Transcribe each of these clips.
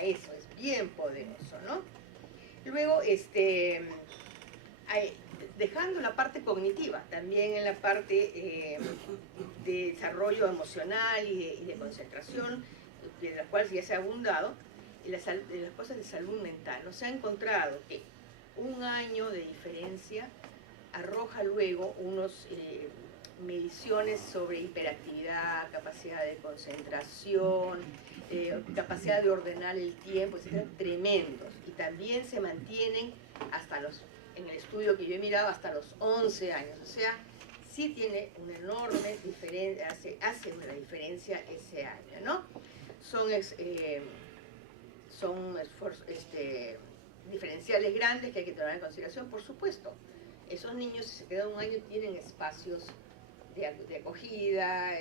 a eso, es bien poderoso, ¿no? Luego, dejando la parte cognitiva, también en la parte de desarrollo emocional y de concentración, de las cuales ya se ha abundado, de las cosas de salud mental. ¿No? Se ha encontrado que un año de diferencia arroja luego unos mediciones sobre hiperactividad, capacidad de concentración, capacidad de ordenar el tiempo, etcétera, tremendos. Y también se mantienen hasta en el estudio que yo he mirado, hasta los 11 años. O sea, sí tiene una enorme diferencia, hace una diferencia ese año, ¿no? Son diferenciales grandes que hay que tomar en consideración, por supuesto. Esos niños, si se quedan un año, tienen espacios de acogida,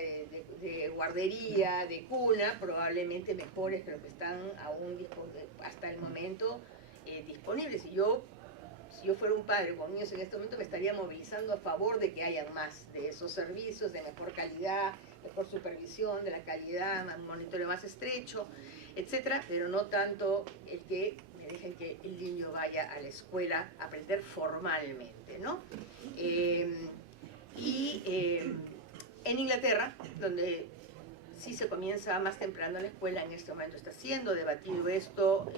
de guardería, de cuna, probablemente mejores que los que están aún hasta el momento disponibles. Si yo fuera un padre con niños en este momento, me estaría movilizando a favor de que hayan más de esos servicios, de mejor calidad, mejor supervisión de la calidad, un monitoreo más estrecho, etcétera, pero no tanto el que me dejen que el niño vaya a la escuela a aprender formalmente, ¿no? En Inglaterra, donde sí se comienza más temprano en la escuela, en este momento está siendo debatido esto,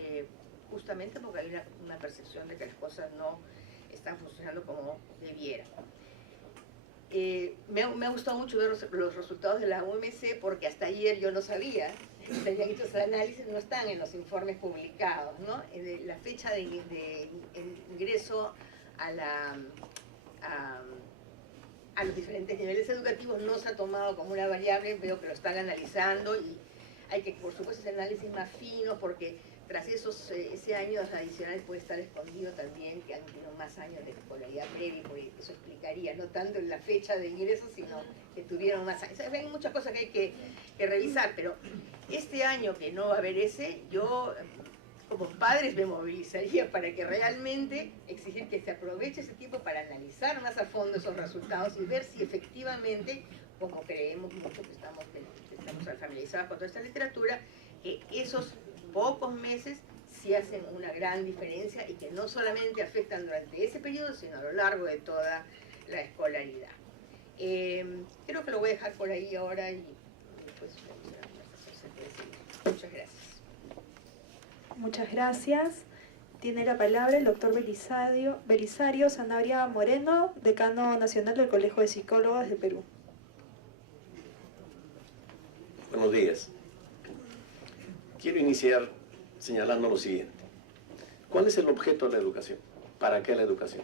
justamente porque hay una percepción de que las cosas no están funcionando como debieran. Me ha gustado mucho ver los resultados de la UMC, porque hasta ayer yo no sabía, se habían hecho esos análisis, no están en los informes publicados, ¿no? La fecha de ingreso a los diferentes niveles educativos no se ha tomado como una variable, veo que lo están analizando y hay que, por supuesto, hacer análisis más finos, porque tras ese año adicional puede estar escondido también que han tenido más años de escolaridad previa, porque eso explicaría no tanto en la fecha de ingreso, sino que tuvieron más años. O sea, hay muchas cosas que hay que revisar, pero este año que no va a haber ese, yo como padres me movilizaría para que realmente exigir que se aproveche ese tiempo para analizar más a fondo esos resultados y ver si efectivamente, como creemos mucho que estamos familiarizados con toda esta literatura, que esos pocos meses sí hacen una gran diferencia y que no solamente afectan durante ese periodo, sino a lo largo de toda la escolaridad. Creo que lo voy a dejar por ahí ahora y después muchas gracias. Muchas gracias. Tiene la palabra el doctor Belisario Sanabria Moreno, decano nacional del Colegio de Psicólogos de Perú. Buenos días. Quiero iniciar señalando lo siguiente. ¿Cuál es el objeto de la educación? ¿Para qué la educación?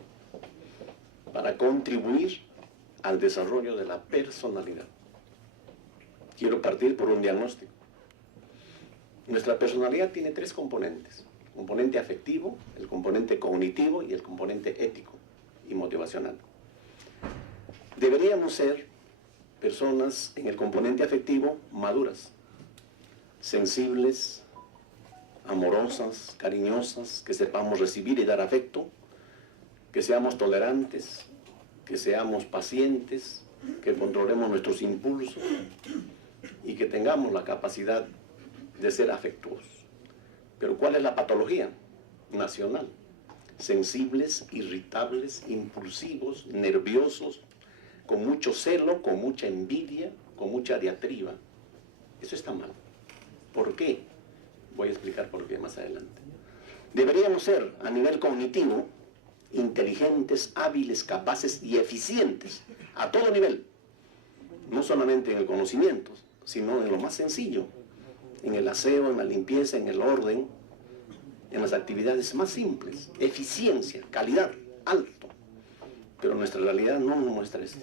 Para contribuir al desarrollo de la personalidad. Quiero partir por un diagnóstico. Nuestra personalidad tiene tres componentes: el componente afectivo, el componente cognitivo y el componente ético y motivacional. Deberíamos ser personas en el componente afectivo maduras, sensibles, amorosas, cariñosas, que sepamos recibir y dar afecto, que seamos tolerantes, que seamos pacientes, que controlemos nuestros impulsos y que tengamos la capacidad de ser afectuosos. Pero ¿cuál es la patología nacional? Sensibles, irritables, impulsivos, nerviosos, con mucho celo, con mucha envidia, con mucha diatriba. Eso está mal. ¿Por qué? Voy a explicar por qué más adelante. Deberíamos ser, a nivel cognitivo, inteligentes, hábiles, capaces y eficientes, a todo nivel. No solamente en el conocimiento, sino en lo más sencillo, en el aseo, en la limpieza, en el orden, en las actividades más simples. Eficiencia, calidad, alto. Pero nuestra realidad no nos muestra eso.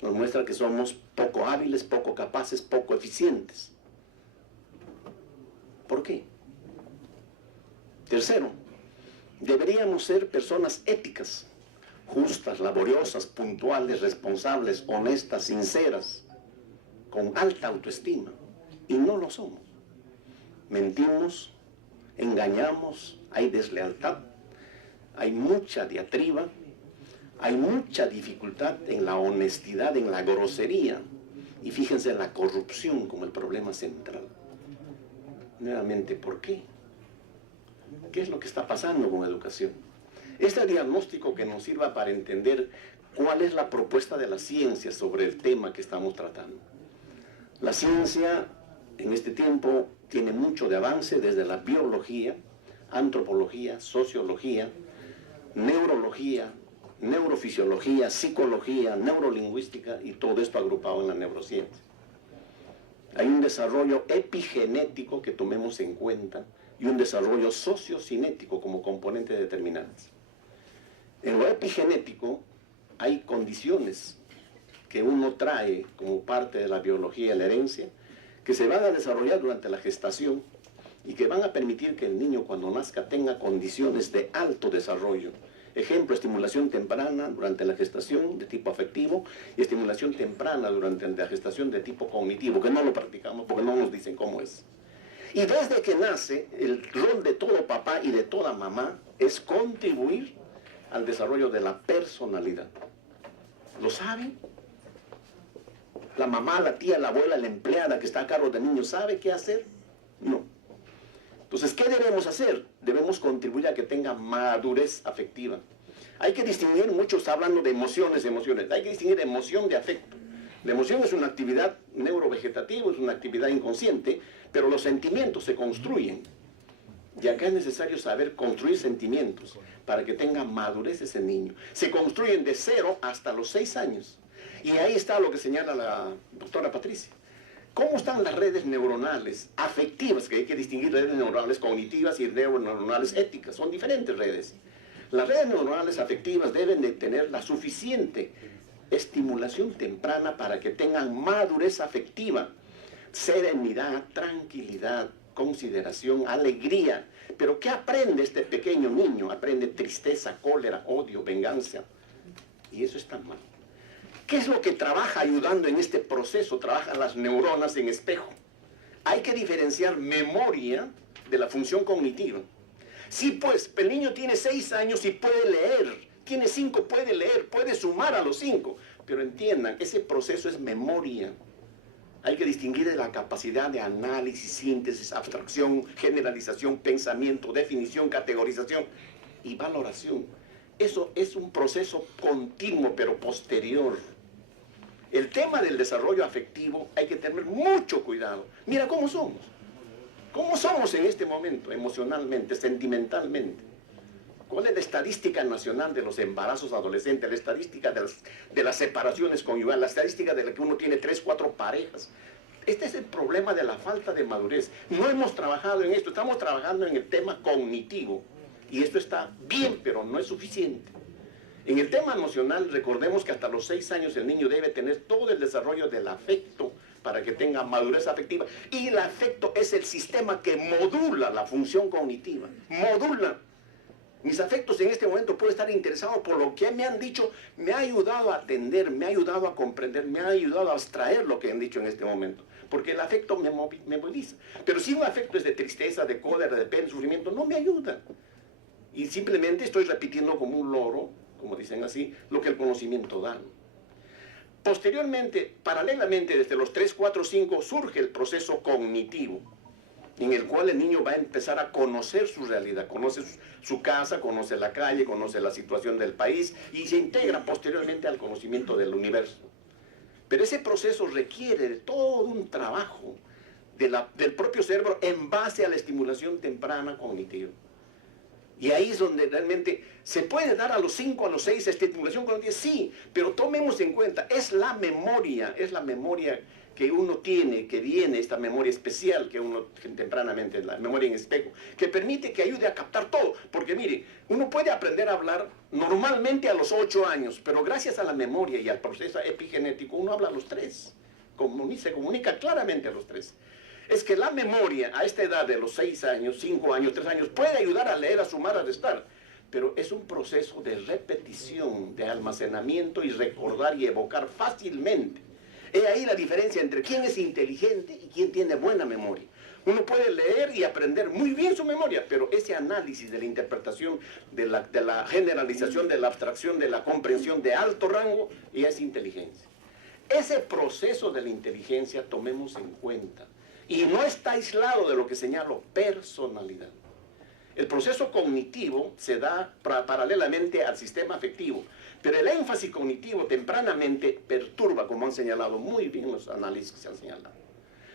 Nos muestra que somos poco hábiles, poco capaces, poco eficientes. ¿Por qué? Tercero, deberíamos ser personas éticas, justas, laboriosas, puntuales, responsables, honestas, sinceras, con alta autoestima. Y no lo somos. Mentimos, engañamos, hay deslealtad, hay mucha diatriba, hay mucha dificultad en la honestidad, en la grosería. Y fíjense en la corrupción como el problema central. Nuevamente, ¿por qué? ¿Qué es lo que está pasando con educación? Este diagnóstico que nos sirva para entender cuál es la propuesta de la ciencia sobre el tema que estamos tratando. La ciencia en este tiempo tiene mucho de avance desde la biología, antropología, sociología, neurología, neurofisiología, psicología, neurolingüística y todo esto agrupado en la neurociencia. Hay un desarrollo epigenético que tomemos en cuenta y un desarrollo sociocinético como componentes determinantes. En lo epigenético hay condiciones que uno trae como parte de la biología y la herencia que se van a desarrollar durante la gestación y que van a permitir que el niño cuando nazca tenga condiciones de alto desarrollo. Ejemplo, estimulación temprana durante la gestación de tipo afectivo y estimulación temprana durante la gestación de tipo cognitivo, que no lo practicamos porque no nos dicen cómo es. Y desde que nace, el rol de todo papá y de toda mamá es contribuir al desarrollo de la personalidad. ¿Lo saben? La mamá, la tía, la abuela, la empleada que está a cargo del niño, ¿sabe qué hacer? No. Entonces, ¿qué debemos hacer? Debemos contribuir a que tenga madurez afectiva. Hay que distinguir, muchos hablando de emociones, hay que distinguir emoción de afecto. La emoción es una actividad neurovegetativa, es una actividad inconsciente, pero los sentimientos se construyen. Y acá es necesario saber construir sentimientos para que tenga madurez ese niño. Se construyen de 0 hasta los 6 años. Y ahí está lo que señala la doctora Patricia. ¿Cómo están las redes neuronales afectivas? Que hay que distinguir redes neuronales cognitivas y redes neuronales éticas. Son diferentes redes. Las redes neuronales afectivas deben de tener la suficiente estimulación temprana para que tengan madurez afectiva, serenidad, tranquilidad, consideración, alegría. Pero ¿qué aprende este pequeño niño? Aprende tristeza, cólera, odio, venganza. Y eso está mal. ¿Qué es lo que trabaja ayudando en este proceso? Trabajan las neuronas en espejo. Hay que diferenciar memoria de la función cognitiva. Sí, pues, el niño tiene 6 años y puede leer. Tiene 5, puede leer, puede sumar a los 5. Pero entiendan, ese proceso es memoria. Hay que distinguir de la capacidad de análisis, síntesis, abstracción, generalización, pensamiento, definición, categorización y valoración. Eso es un proceso continuo, pero posterior. El tema del desarrollo afectivo hay que tener mucho cuidado. Mira cómo somos. ¿Cómo somos en este momento, emocionalmente, sentimentalmente? ¿Cuál es la estadística nacional de los embarazos adolescentes? La estadística de las separaciones conyugales, la estadística de la que uno tiene 3, 4 parejas. Este es el problema de la falta de madurez. No hemos trabajado en esto, estamos trabajando en el tema cognitivo. Y esto está bien, pero no es suficiente. En el tema emocional, recordemos que hasta los 6 años el niño debe tener todo el desarrollo del afecto para que tenga madurez afectiva. Y el afecto es el sistema que modula la función cognitiva. Modula. Mis afectos en este momento puedo estar interesado por lo que me han dicho, me ha ayudado a atender, me ha ayudado a comprender, me ha ayudado a abstraer lo que han dicho en este momento. Porque el afecto me moviliza. Pero si un afecto es de tristeza, de cólera, de pena, de sufrimiento, no me ayuda. Y simplemente estoy repitiendo como un loro, como dicen así, lo que el conocimiento da. Posteriormente, paralelamente, desde los 3, 4, 5, surge el proceso cognitivo, en el cual el niño va a empezar a conocer su realidad, conoce su casa, conoce la calle, conoce la situación del país y se integra posteriormente al conocimiento del universo. Pero ese proceso requiere de todo un trabajo del propio cerebro en base a la estimulación temprana cognitiva. Y ahí es donde realmente se puede dar a los 5, a los 6 esta estimulación cognitiva, sí, pero tomemos en cuenta, es la memoria que uno tiene, que viene, esta memoria especial que uno tempranamente, la memoria en espejo, que permite que ayude a captar todo. Porque mire, uno puede aprender a hablar normalmente a los 8 años, pero gracias a la memoria y al proceso epigenético, uno habla a los 3, se comunica claramente a los 3. Es que la memoria a esta edad de los 6 años, 5 años, 3 años, puede ayudar a leer, a sumar, a restar. Pero es un proceso de repetición, de almacenamiento y recordar y evocar fácilmente. He ahí la diferencia entre quién es inteligente y quién tiene buena memoria. Uno puede leer y aprender muy bien su memoria, pero ese análisis de la interpretación, de la generalización, de la abstracción, de la comprensión de alto rango, ya es inteligencia. Ese proceso de la inteligencia tomemos en cuenta. Y no está aislado de lo que señalo personalidad. El proceso cognitivo se da paralelamente al sistema afectivo, pero el énfasis cognitivo tempranamente perturba, como han señalado muy bien los análisis que se han señalado.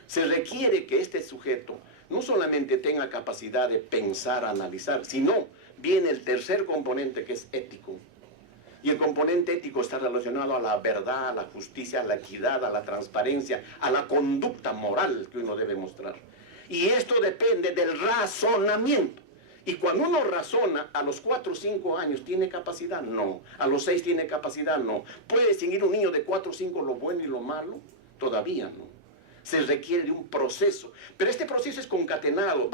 Se requiere que este sujeto no solamente tenga capacidad de pensar, analizar, sino viene el tercer componente, que es ético. Y el componente ético está relacionado a la verdad, a la justicia, a la equidad, a la transparencia, a la conducta moral que uno debe mostrar. Y esto depende del razonamiento. Y cuando uno razona, a los 4 o 5 años, ¿tiene capacidad? No. A los 6 tiene capacidad, no. ¿Puede distinguir un niño de 4 o 5 lo bueno y lo malo? Todavía no. Se requiere de un proceso. Pero este proceso es concatenado,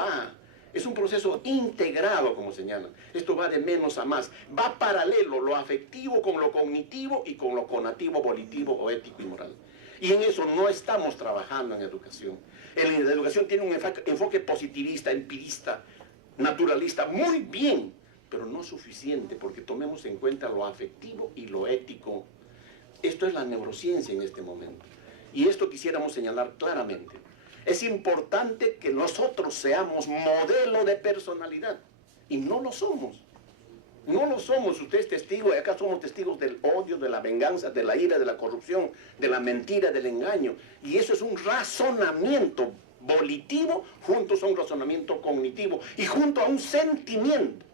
es un proceso integrado, como señalan. Esto va de menos a más. Va paralelo lo afectivo con lo cognitivo y con lo conativo, volitivo o ético y moral. Y en eso no estamos trabajando en educación. La educación tiene un enfoque positivista, empirista, naturalista, muy bien, pero no suficiente, porque tomemos en cuenta lo afectivo y lo ético. Esto es la neurociencia en este momento. Y esto quisiéramos señalar claramente. Es importante que nosotros seamos modelo de personalidad. Y no lo somos. No lo somos. Usted es testigo, y acá somos testigos del odio, de la venganza, de la ira, de la corrupción, de la mentira, del engaño. Y eso es un razonamiento volitivo junto a un razonamiento cognitivo y junto a un sentimiento.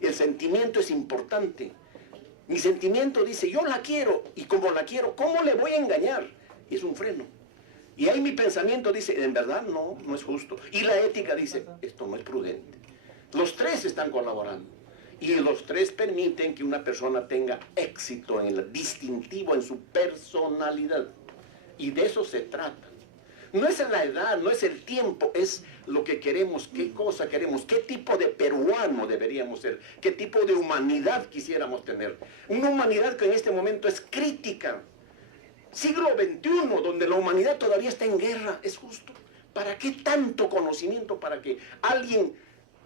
El sentimiento es importante. Mi sentimiento dice, yo la quiero, y como la quiero, ¿cómo le voy a engañar? Y es un freno. Y ahí mi pensamiento dice, en verdad no es justo. Y la ética dice, esto no es prudente. Los tres están colaborando. Y los tres permiten que una persona tenga éxito en el distintivo, en su personalidad. Y de eso se trata. No es la edad, no es el tiempo, es lo que queremos, qué cosa queremos, qué tipo de peruano deberíamos ser, qué tipo de humanidad quisiéramos tener. Una humanidad que en este momento es crítica. Siglo XXI, donde la humanidad todavía está en guerra, ¿es justo? ¿Para qué tanto conocimiento? Para que alguien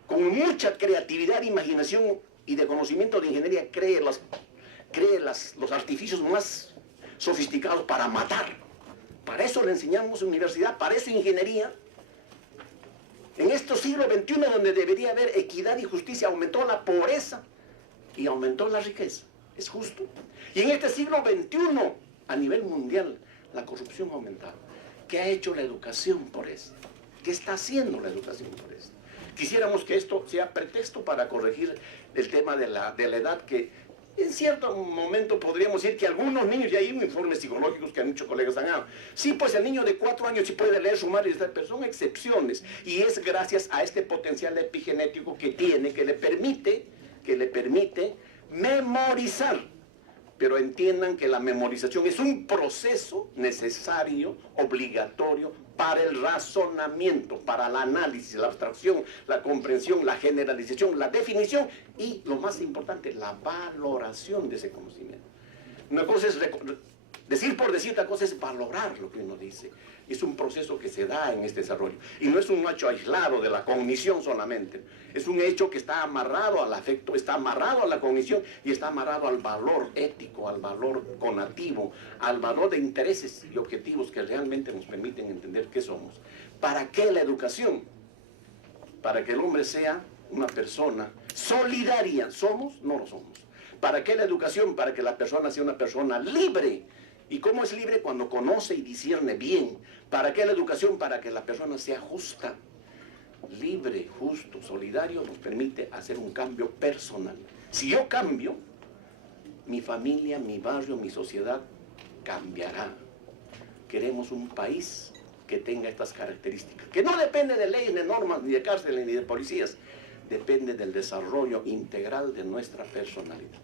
con mucha creatividad, imaginación y de conocimiento de ingeniería cree los artificios más sofisticados para matar. Para eso le enseñamos universidad, para eso ingeniería. En este siglo XXI, donde debería haber equidad y justicia, aumentó la pobreza y aumentó la riqueza. ¿Es justo? Y en este siglo XXI, a nivel mundial, la corrupción ha aumentado. ¿Qué ha hecho la educación por esto? ¿Qué está haciendo la educación por esto? Quisiéramos que esto sea pretexto para corregir el tema de la edad, que en cierto momento podríamos decir que algunos niños, y hay informes psicológicos que muchos colegas han dado, sí, pues el niño de 4 años sí puede leer, sumar y restar, pero son excepciones, y es gracias a este potencial epigenético que tiene, que le permite memorizar. Pero entiendan que la memorización es un proceso necesario, obligatorio, para el razonamiento, para el análisis, la abstracción, la comprensión, la generalización, la definición y, lo más importante, la valoración de ese conocimiento. Una cosa es decir por decir, otra cosa es valorar lo que uno dice. Es un proceso que se da en este desarrollo. Y no es un hecho aislado de la cognición solamente. Es un hecho que está amarrado al afecto, está amarrado a la cognición y está amarrado al valor ético, al valor conativo, al valor de intereses y objetivos que realmente nos permiten entender qué somos. ¿Para qué la educación? Para que el hombre sea una persona solidaria. ¿Somos? No lo somos. ¿Para qué la educación? Para que la persona sea una persona libre. ¿Y cómo es libre? Cuando conoce y discierne bien. ¿Para qué la educación? Para que la persona sea justa. Libre, justo, solidario, nos permite hacer un cambio personal. Si yo cambio, mi familia, mi barrio, mi sociedad cambiará. Queremos un país que tenga estas características, que no depende de leyes, de normas, ni de cárceles, ni de policías. Depende del desarrollo integral de nuestra personalidad.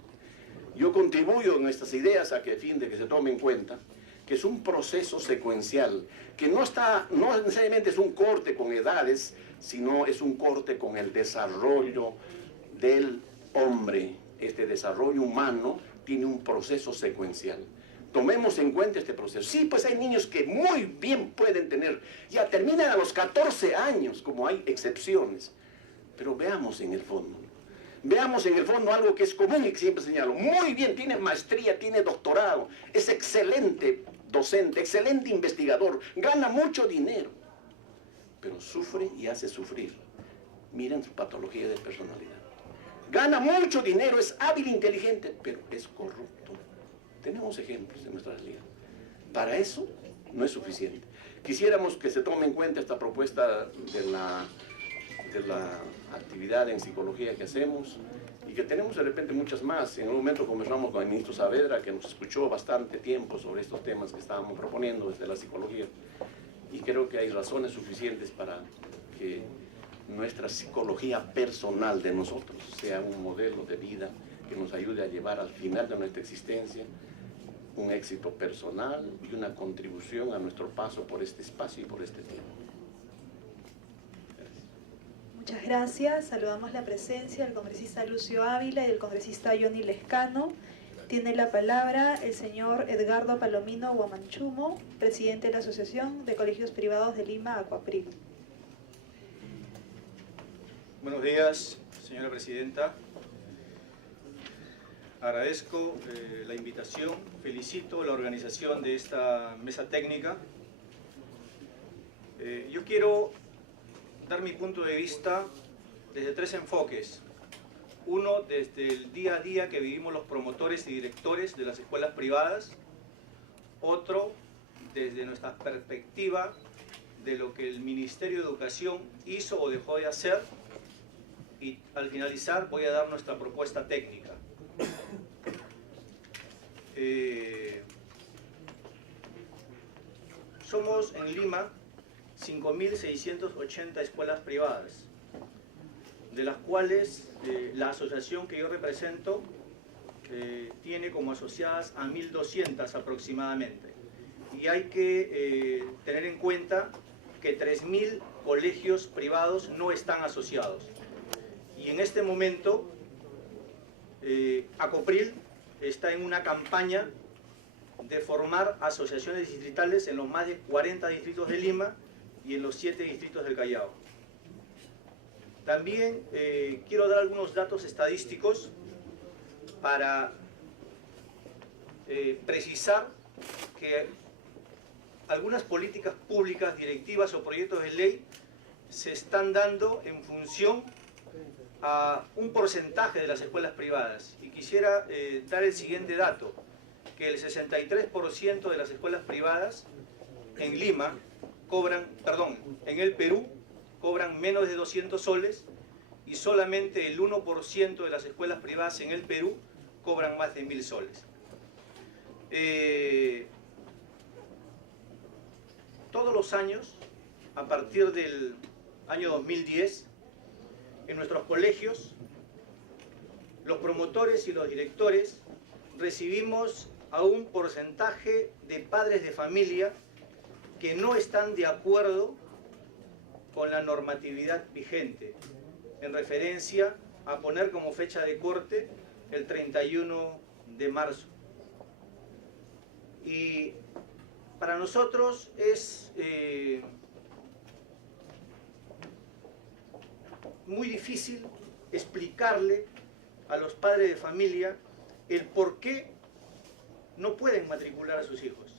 Yo contribuyo en estas ideas a fin de que se tome en cuenta que es un proceso secuencial, que no necesariamente es un corte con edades, sino es un corte con el desarrollo del hombre. Este desarrollo humano tiene un proceso secuencial. Tomemos en cuenta este proceso. Sí, pues hay niños que muy bien pueden tener, ya terminan a los 14 años, como hay excepciones, pero veamos en el fondo. Veamos en el fondo algo que es común y que siempre señalo. Muy bien, tiene maestría, tiene doctorado, es excelente docente, excelente investigador, gana mucho dinero, pero sufre y hace sufrir Miren su patología de personalidad. Gana mucho dinero, es hábil, inteligente, pero es corrupto. Tenemos ejemplos en nuestra realidad. Para eso no es suficiente. Quisiéramos que se tome en cuenta esta propuesta de la actividad en psicología que hacemos y que tenemos de repente muchas más. En un momento conversamos con el ministro Saavedra, que nos escuchó bastante tiempo sobre estos temas que estábamos proponiendo desde la psicología, y creo que hay razones suficientes para que nuestra psicología personal de nosotros sea un modelo de vida que nos ayude a llevar al final de nuestra existencia un éxito personal y una contribución a nuestro paso por este espacio y por este tiempo. Muchas gracias. Saludamos la presencia del congresista Lucio Ávila y del congresista Johnny Lescano. Tiene la palabra el señor Edgardo Palomino Guamanchumo, presidente de la Asociación de Colegios Privados de Lima, Acuapril. Buenos días, señora presidenta. Agradezco la invitación, felicito la organización de esta mesa técnica. Yo quiero dar mi punto de vista desde tres enfoques. Uno, desde el día a día que vivimos los promotores y directores de las escuelas privadas. Otro, desde nuestra perspectiva de lo que el Ministerio de Educación hizo o dejó de hacer. Y al finalizar voy a dar nuestra propuesta técnica. Somos en Lima 5.680 escuelas privadas, de las cuales la asociación que yo represento tiene como asociadas a 1.200 aproximadamente. Y hay que tener en cuenta que 3.000 colegios privados no están asociados. Y en este momento, Acuapril está en una campaña de formar asociaciones distritales en los más de 40 distritos de Lima y en los 7 distritos del Callao. También quiero dar algunos datos estadísticos para precisar que algunas políticas públicas, directivas o proyectos de ley se están dando en función a un porcentaje de las escuelas privadas. Y quisiera dar el siguiente dato, que el 63% de las escuelas privadas en Lima en el Perú cobran menos de 200 soles y solamente el 1% de las escuelas privadas en el Perú cobran más de 1.000 soles. Todos los años, a partir del año 2010, en nuestros colegios, los promotores y los directores recibimos a un porcentaje de padres de familia que no están de acuerdo con la normatividad vigente, en referencia a poner como fecha de corte el 31 de marzo. Y para nosotros es muy difícil explicarle a los padres de familia el por qué no pueden matricular a sus hijos.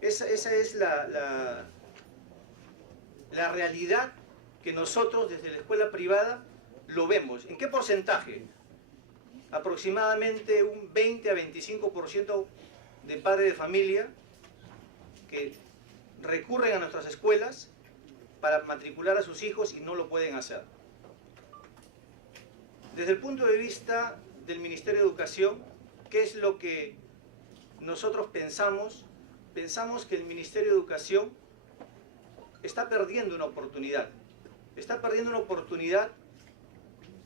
Esa es la realidad que nosotros desde la escuela privada lo vemos. ¿En qué porcentaje? Aproximadamente un 20 a 25% de padres de familia que recurren a nuestras escuelas para matricular a sus hijos y no lo pueden hacer. Desde el punto de vista del Ministerio de Educación, ¿qué es lo que nosotros pensamos? Pensamos que el Ministerio de Educación está perdiendo una oportunidad. Está perdiendo una oportunidad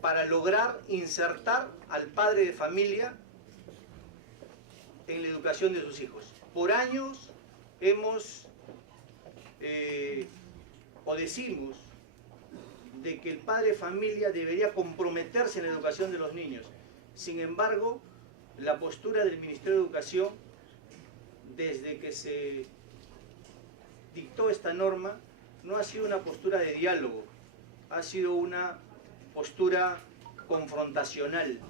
para lograr insertar al padre de familia en la educación de sus hijos. Por años hemos o decimos de que el padre de familia debería comprometerse en la educación de los niños. Sin embargo, la postura del Ministerio de Educación, desde que se dictó esta norma, no ha sido una postura de diálogo, ha sido una postura confrontacional.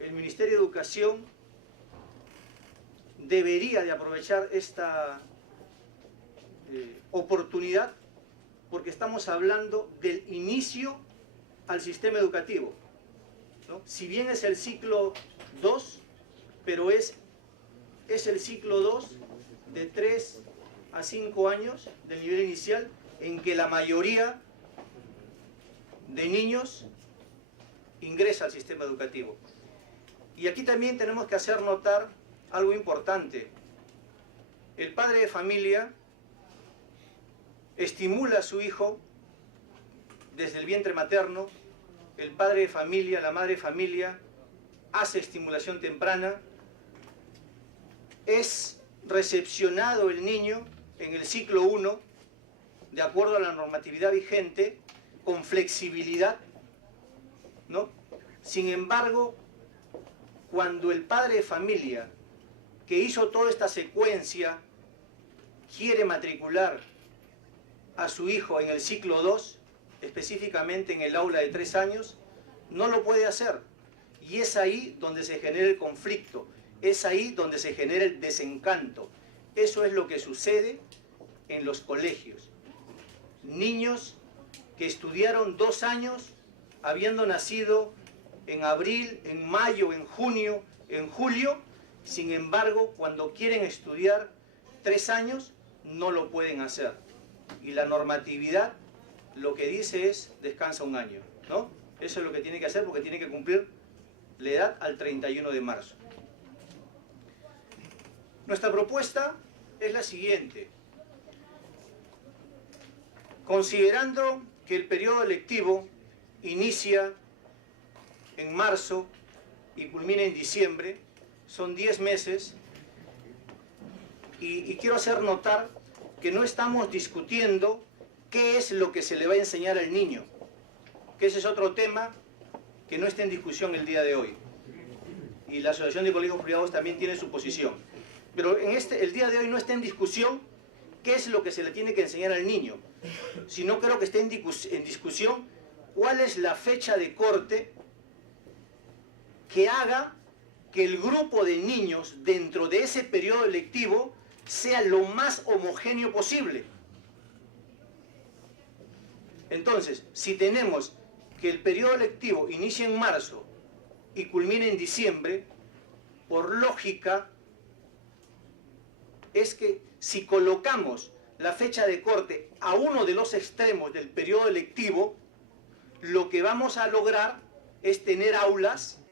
El Ministerio de Educación debería de aprovechar esta oportunidad porque estamos hablando del inicio al sistema educativo, ¿no? Si bien es el ciclo 2, pero es el ciclo 2 de 3 a 5 años del nivel inicial, en que la mayoría de niños ingresa al sistema educativo. Y aquí también tenemos que hacer notar algo importante. El padre de familia estimula a su hijo desde el vientre materno, el padre de familia, la madre de familia hace estimulación temprana, es recepcionado el niño en el ciclo 1, de acuerdo a la normatividad vigente, con flexibilidad, ¿no? Sin embargo, cuando el padre de familia que hizo toda esta secuencia quiere matricular a su hijo en el ciclo 2, específicamente en el aula de 3 años, no lo puede hacer. Y es ahí donde se genera el conflicto, es ahí donde se genera el desencanto. Eso es lo que sucede en los colegios. Niños que estudiaron 2 años, habiendo nacido en abril, en mayo, en junio, en julio, sin embargo, cuando quieren estudiar 3 años, no lo pueden hacer. Y la normatividad lo que dice es descansa 1 año, ¿no? Eso es lo que tiene que hacer porque tiene que cumplir la edad al 31 de marzo. Nuestra propuesta es la siguiente. Considerando que el periodo lectivo inicia en marzo y culmina en diciembre, son 10 meses, y quiero hacer notar que no estamos discutiendo qué es lo que se le va a enseñar al niño, que ese es otro tema que no está en discusión el día de hoy. Y la Asociación de Colegios Privados también tiene su posición. Pero el día de hoy no está en discusión qué es lo que se le tiene que enseñar al niño, sino creo que está en discusión cuál es la fecha de corte que haga que el grupo de niños dentro de ese periodo lectivo sea lo más homogéneo posible. Entonces, si tenemos que el periodo lectivo inicia en marzo y culmina en diciembre, por lógica, es que si colocamos la fecha de corte a uno de los extremos del periodo lectivo, lo que vamos a lograr es tener aulas